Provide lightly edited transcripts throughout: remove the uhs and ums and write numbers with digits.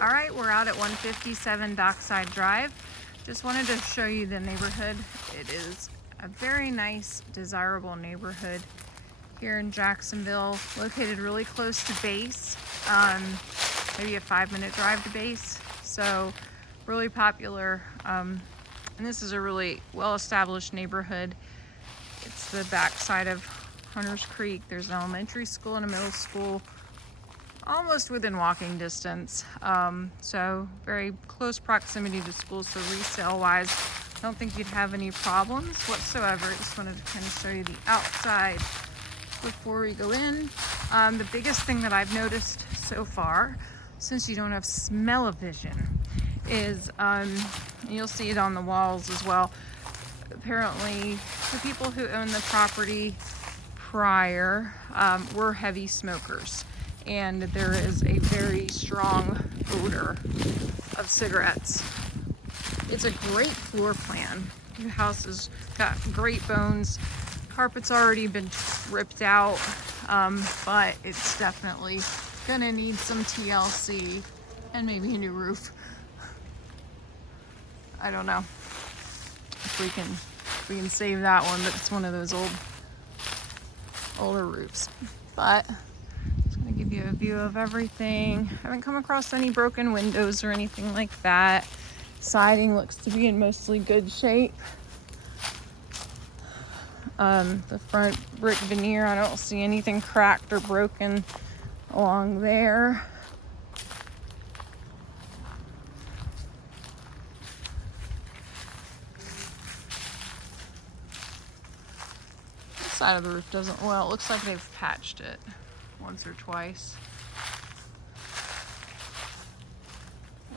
All right, we're out at 157 Dockside Drive. Just wanted to show you the neighborhood. It is a very nice, desirable neighborhood here in Jacksonville, located really close to Base, maybe a 5-minute drive to Base. So really popular. And this is a really well-established neighborhood. It's the backside of Hunters Creek. There's an elementary school and a middle school almost within walking distance. So very close proximity to schools. So resale wise, I don't think you'd have any problems whatsoever. I just wanted to kind of show you the outside before we go in. The biggest thing that I've noticed so far, since you don't have smell-o-vision, is, you'll see it on the walls as well. Apparently, the people who own the property prior were heavy smokers, and there is a very strong odor of cigarettes. It's a great floor plan. The house has got great bones. Carpet's already been ripped out, but it's definitely gonna need some TLC and maybe a new roof. I don't know if we can save that one, but it's one of those older roofs. But just gonna give you a view of everything. I haven't come across any broken windows or anything like that. Siding looks to be in mostly good shape. The front brick veneer, I don't see anything cracked or broken along there. This side of the roof doesn't, well, it looks like they've patched it once or twice.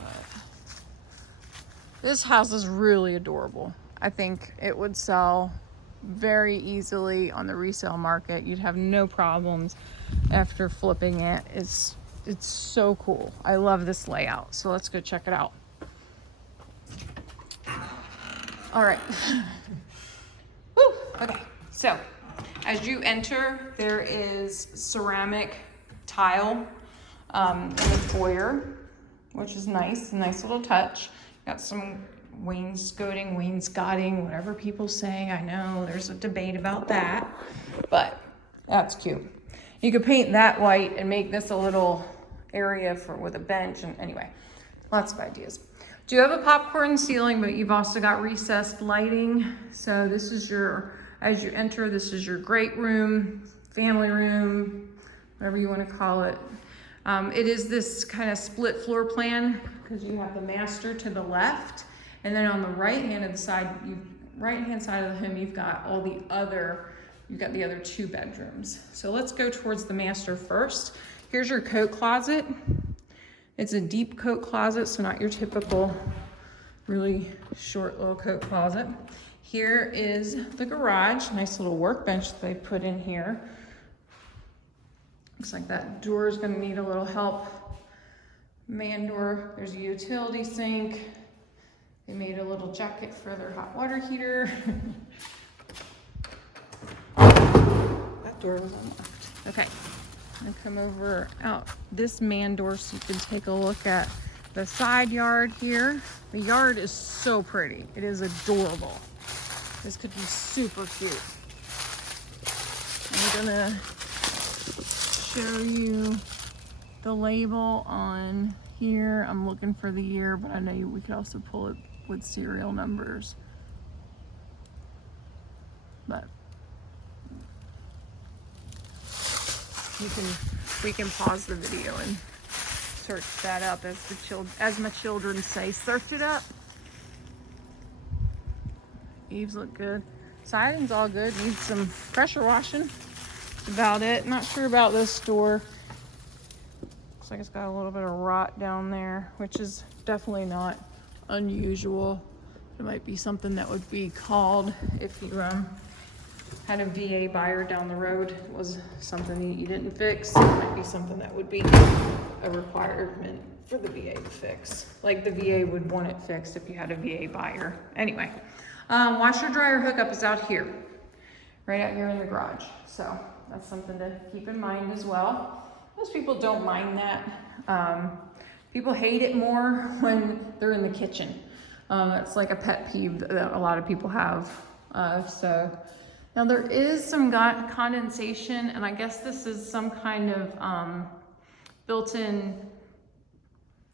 But this house is really adorable. I think it would sell very easily on the resale market. You'd have no problems after flipping it. It's so cool. I love this layout. So let's go check it out. All right. Woo. Okay. So as you enter, there is ceramic tile in the foyer, which is nice. A nice little touch. Got some wainscoting, whatever people say. I know there's a debate about that, but that's cute. You could paint that white and make this a little area with a bench. And anyway, lots of ideas. Do you have a popcorn ceiling, but you've also got recessed lighting. So this is as you enter, this is your great room, family room, whatever you want to call it. It is this kind of split floor plan because you have the master to the left, and then on the right-hand side of the home, you've got the other 2 bedrooms. So let's go towards the master first. Here's your coat closet. It's a deep coat closet, so not your typical really short little coat closet. Here is the garage, nice little workbench that they put in here. Looks like that door is gonna need a little help. Man door, there's a utility sink. They made a little jacket for their hot water heater. That door was unlocked. Okay, I'm gonna come over out this man door so you can take a look at the side yard here. The yard is so pretty. It is adorable. This could be super cute. I'm gonna show you the label on here. I'm looking for the year, but I know we could also pull it with serial numbers. But we can pause the video and search that up, as my children say. Search it up. Eaves look good. Siding's all good. Needs some pressure washing. That's about it. Not sure about this door. Looks like it's got a little bit of rot down there, which is definitely not unusual. It might be something that would be called if you had a VA buyer down the road. It was something you didn't fix. It might be something that would be a requirement for the VA to fix. Like the VA would want it fixed if you had a VA buyer. Anyway, washer dryer hookup is out here, right out here in the garage. So that's something to keep in mind as well. Most people don't mind that. People hate it more when they're in the kitchen. It's like a pet peeve that a lot of people have. So now there is some condensation, and I guess this is some kind of built-in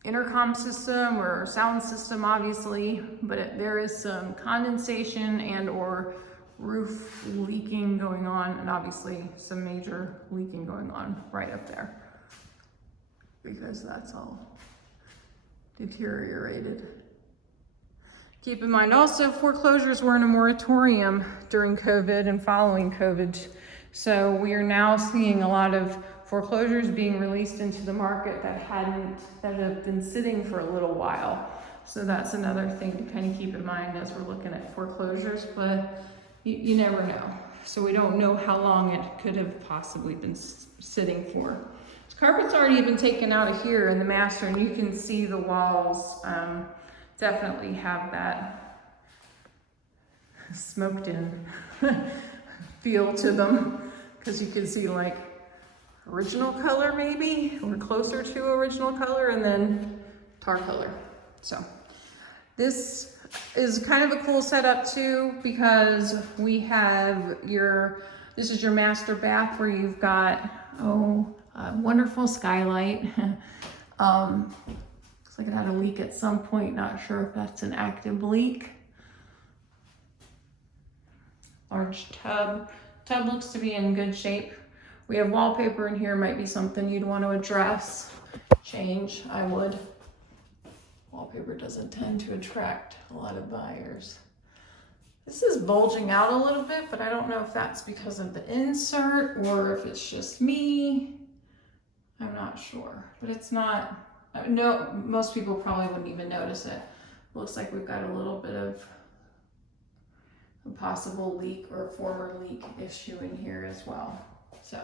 intercom system or sound system, obviously, but there is some condensation and or roof leaking going on, and obviously some major leaking going on right up there because that's all deteriorated. Keep in mind also, foreclosures were in a moratorium during COVID and following COVID. So we are now seeing a lot of foreclosures being released into the market that have been sitting for a little while. So that's another thing to kind of keep in mind as we're looking at foreclosures, but you never know. So we don't know how long it could have possibly been sitting for. The carpet's already been taken out of here in the master, and you can see the walls definitely have that smoked in feel to them, because you can see like original color maybe, or closer to original color, and then tar color. So this is kind of a cool setup too, because we have this is your master bath where you've got, a wonderful skylight. Looks like it had a leak at some point, not sure if that's an active leak. Large tub. Tub looks to be in good shape. We have wallpaper in here, might be something you'd want to address, change, I would. Wallpaper doesn't tend to attract a lot of buyers. This is bulging out a little bit, but I don't know if that's because of the insert or if it's just me. I'm not sure, but it's not, no, most people probably wouldn't even notice it. Looks like we've got a little bit of a possible leak or a former leak issue in here as well. So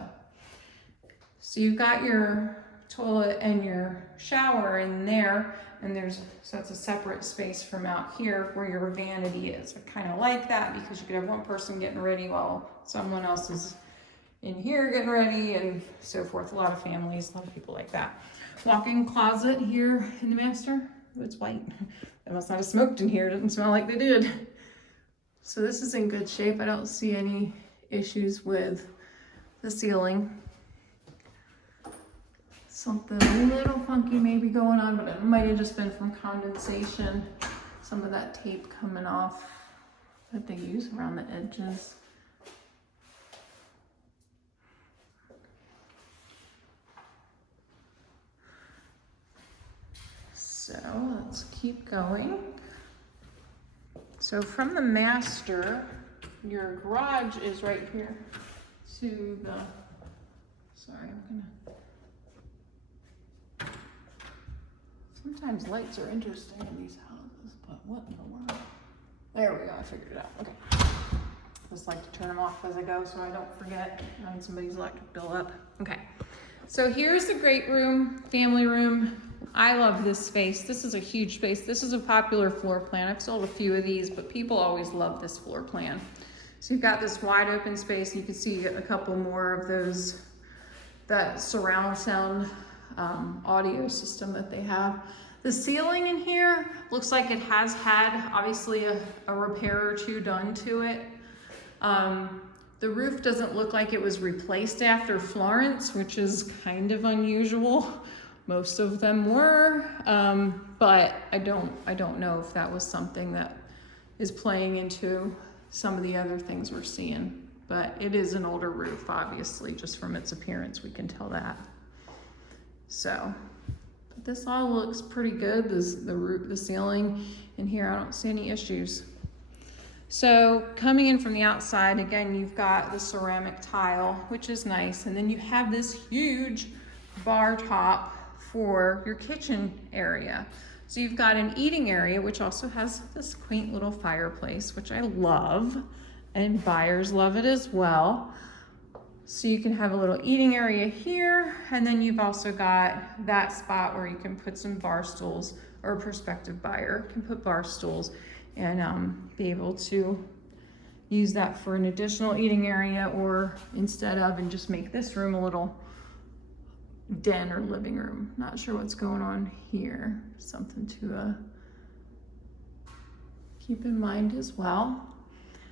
you've got your toilet and your shower in there, and so it's a separate space from out here where your vanity is. I kind of like that because you could have one person getting ready while someone else is in here getting ready and so forth. A lot of families, a lot of people like that. Walk-in closet here in the master. It's white. They must not have smoked in here. It doesn't smell like they did. So this is in good shape. I don't see any issues with the ceiling. Something a little funky maybe going on, but it might have just been from condensation. Some of that tape coming off that they use around the edges. So let's keep going. So from the master, your garage is right here to the, sorry, sometimes lights are interesting in these houses, but what in the world? There we go, I figured it out, okay. I just like to turn them off as I go so I don't forget when somebody's electric bill up. Okay, so here's the great room, family room. I love this space. This is a huge space. This is a popular floor plan. I've sold a few of these, but people always love this floor plan. So you've got this wide open space. You can see a couple more of those, that surround sound audio system that they have. The ceiling in here looks like it has had obviously a repair or two done to it. The roof doesn't look like it was replaced after Florence, which is kind of unusual. Most of them were, but I don't know if that was something that is playing into some of the other things we're seeing. But it is an older roof, obviously, just from its appearance, we can tell that. So, but this all looks pretty good. The roof, the ceiling in here, I don't see any issues. So coming in from the outside, again, you've got the ceramic tile, which is nice. And then you have this huge bar top for your kitchen area. So you've got an eating area, which also has this quaint little fireplace, which I love, and buyers love it as well. So you can have a little eating area here, and then you've also got that spot where you can put some bar stools, or a prospective buyer can put bar stools and be able to use that for an additional eating area, or instead of, and just make this room a little den or living room. Not sure what's going on here. Something to keep in mind as well.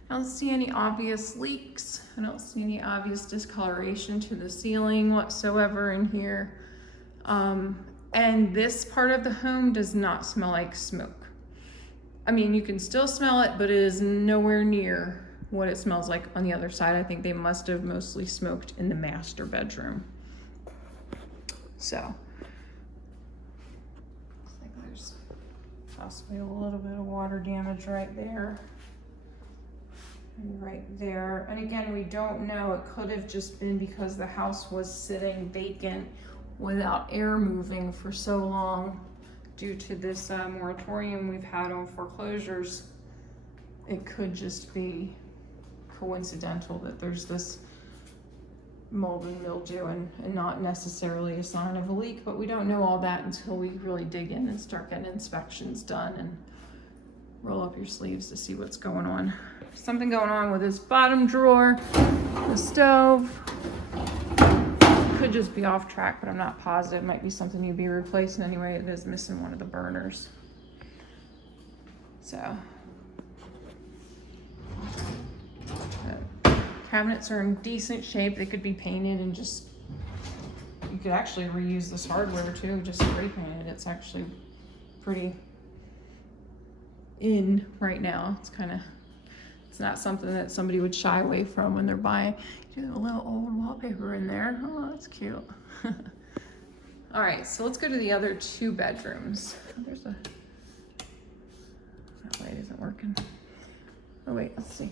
I don't see any obvious leaks. I don't see any obvious discoloration to the ceiling whatsoever in here. And this part of the home does not smell like smoke. I mean, you can still smell it, but it is nowhere near what it smells like on the other side. I think they must have mostly smoked in the master bedroom. So, looks like there's possibly a little bit of water damage right there. And right there. And again, we don't know. It could have just been because the house was sitting vacant without air moving for so long due to this moratorium we've had on foreclosures. It could just be coincidental that there's this mold and mildew and not necessarily a sign of a leak, but we don't know all that until we really dig in and start getting inspections done and roll up your sleeves to see what's going on. Something going on with this bottom drawer, the stove. Could just be off track, but I'm not positive. It might be something you'd be replacing anyway. It is missing one of the burners. So, the cabinets are in decent shape. They could be painted and just, you could actually reuse this hardware too, just spray painted. It's actually pretty in right now. It's not something that somebody would shy away from when they're buying. You have a little old wallpaper in there. Oh, that's cute. All right, so let's go to the other two bedrooms. There's a, that light isn't working. Oh wait, let's see.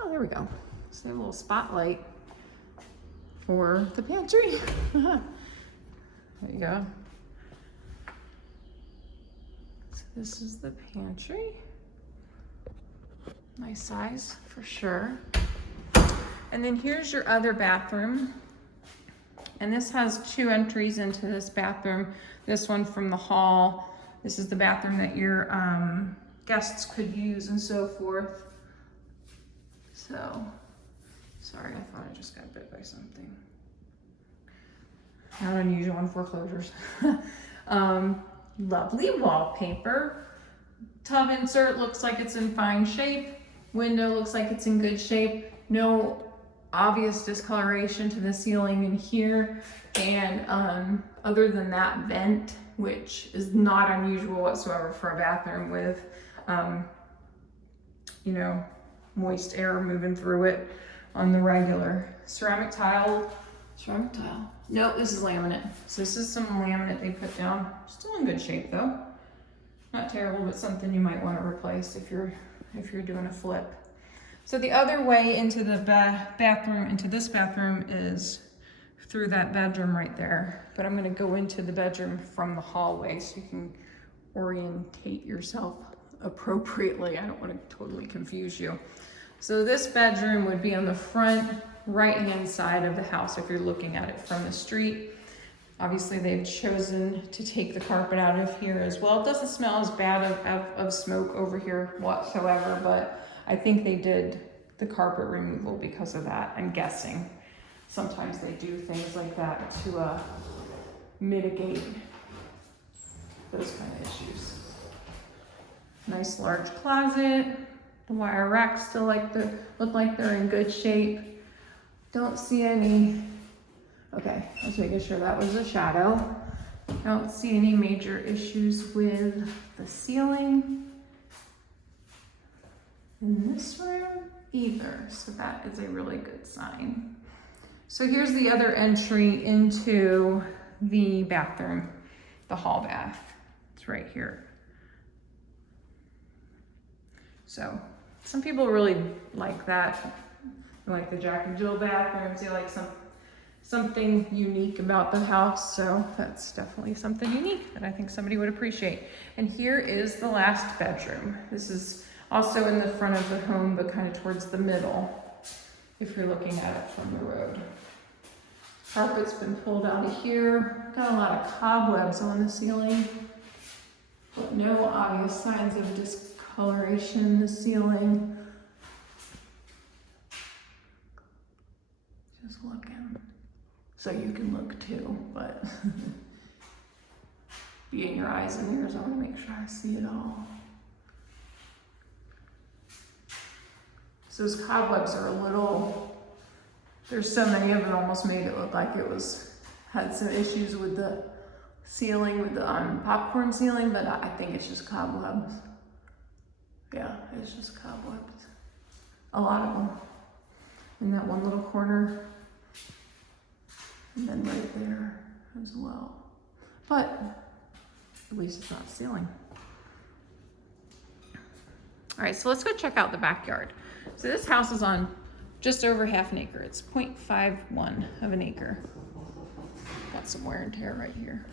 Oh, there we go. So they have a little spotlight for the pantry. There you go. So this is the pantry. Nice size for sure. And then here's your other bathroom. And this has two entries into this bathroom. This one from the hall. This is the bathroom that your guests could use and so forth. So, sorry, I thought I just got bit by something. Not unusual in foreclosures. Lovely wallpaper. Tub insert looks like it's in fine shape. Window looks like it's in good shape. No obvious discoloration to the ceiling in here. And other than that vent, which is not unusual whatsoever for a bathroom with, you know, moist air moving through it on the regular. Ceramic tile. No, this is laminate. So this is some laminate they put down. Still in good shape though. Not terrible, but something you might want to replace if you're doing a flip. So the other way into the bathroom, into this bathroom, is through that bedroom right there. But I'm going to go into the bedroom from the hallway so you can orientate yourself appropriately. I don't want to totally confuse you. So this bedroom would be on the front right-hand side of the house if you're looking at it from the street. Obviously, they've chosen to take the carpet out of here as well. It doesn't smell as bad of smoke over here whatsoever, but I think they did the carpet removal because of that, I'm guessing. Sometimes they do things like that to mitigate those kind of issues. Nice large closet. The wire racks still look like they're in good shape. Don't see any. Okay, I was making sure that was a shadow. I don't see any major issues with the ceiling in this room either, so that is a really good sign. So here's the other entry into the bathroom, the hall bath. It's right here. So some people really like that. They like the Jack and Jill bathrooms. They like something unique about the house. So that's definitely something unique that I think somebody would appreciate. And here is the last bedroom. This is also in the front of the home, but kind of towards the middle, if you're looking at it from the road. Carpet's been pulled out of here. Got a lot of cobwebs on the ceiling, but no obvious signs of discoloration in the ceiling. Just looking. so you can look too, but being your eyes and ears, I want to make sure I see it all. So those cobwebs are a little, there's so many of them, almost made it look like it had some issues with the ceiling, with the popcorn ceiling, but I think it's just cobwebs. Yeah, it's just cobwebs. A lot of them. In that one little corner, and then right there as well. But at least it's not ceiling. All right, so let's go check out the backyard. So this house is on just over half an acre. It's 0.51 of an acre. Got some wear and tear right here.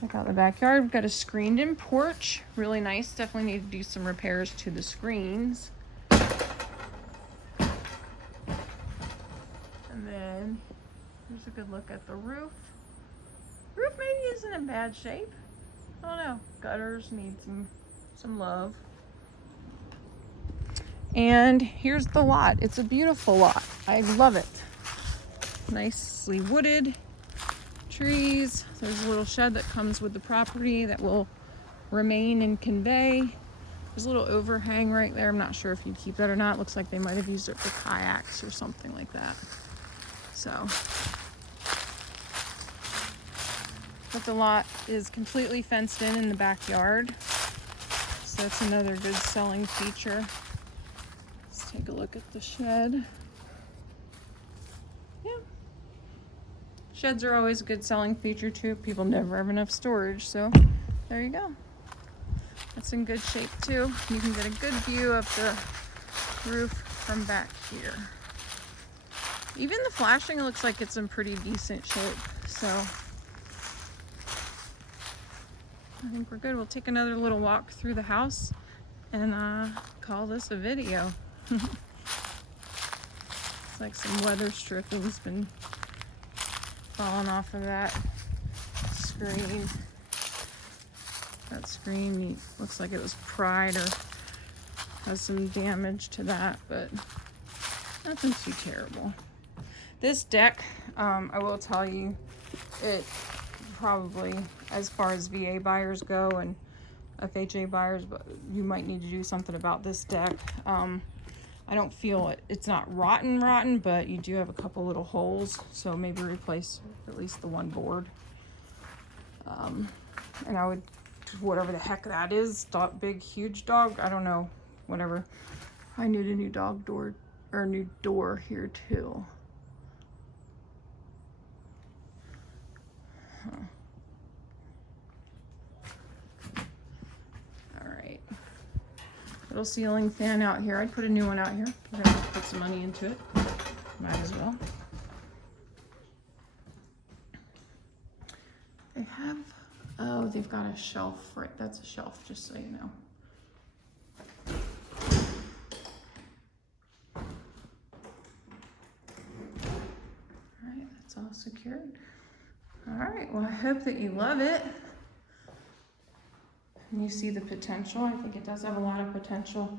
Check out the backyard. We've got a screened in porch. Really nice. Definitely need to do some repairs to the screens. And then here's a good look at the roof. Roof maybe isn't in bad shape. I don't know. Gutters need some love. And here's the lot. It's a beautiful lot. I love it. Nicely wooded. Trees. There's a little shed that comes with the property that will remain and convey. There's a little overhang right there. I'm not sure if you'd keep that or not. Looks like they might have used it for kayaks or something like that. So, but the lot is completely fenced in the backyard. So that's another good selling feature. Let's take a look at the shed. Sheds are always a good selling feature too. People never have enough storage, so there you go. That's in good shape too. You can get a good view of the roof from back here. Even the flashing looks like it's in pretty decent shape, so I think we're good. We'll take another little walk through the house and call this a video. It's like some weather stripping's been falling off of that screen. That screen looks like it was pried or has some damage to that, but nothing too terrible. This deck, I will tell you, it probably, as far as VA buyers go and FHA buyers, but you might need to do something about this deck. I don't feel it's not rotten, but you do have a couple little holes, so maybe replace at least the one board. And I would, whatever the heck that is, big, huge dog, I don't know, whatever. I need a new dog door, or a new door here too. Huh. Little ceiling fan out here. I'd put a new one out here. We're gonna have to put some money into it. Might as well. They have, oh, they've got a shelf, right? That's a shelf, just so you know. All right, that's all secured. All right, well, I hope that you love it. And you see the potential. I think it does have a lot of potential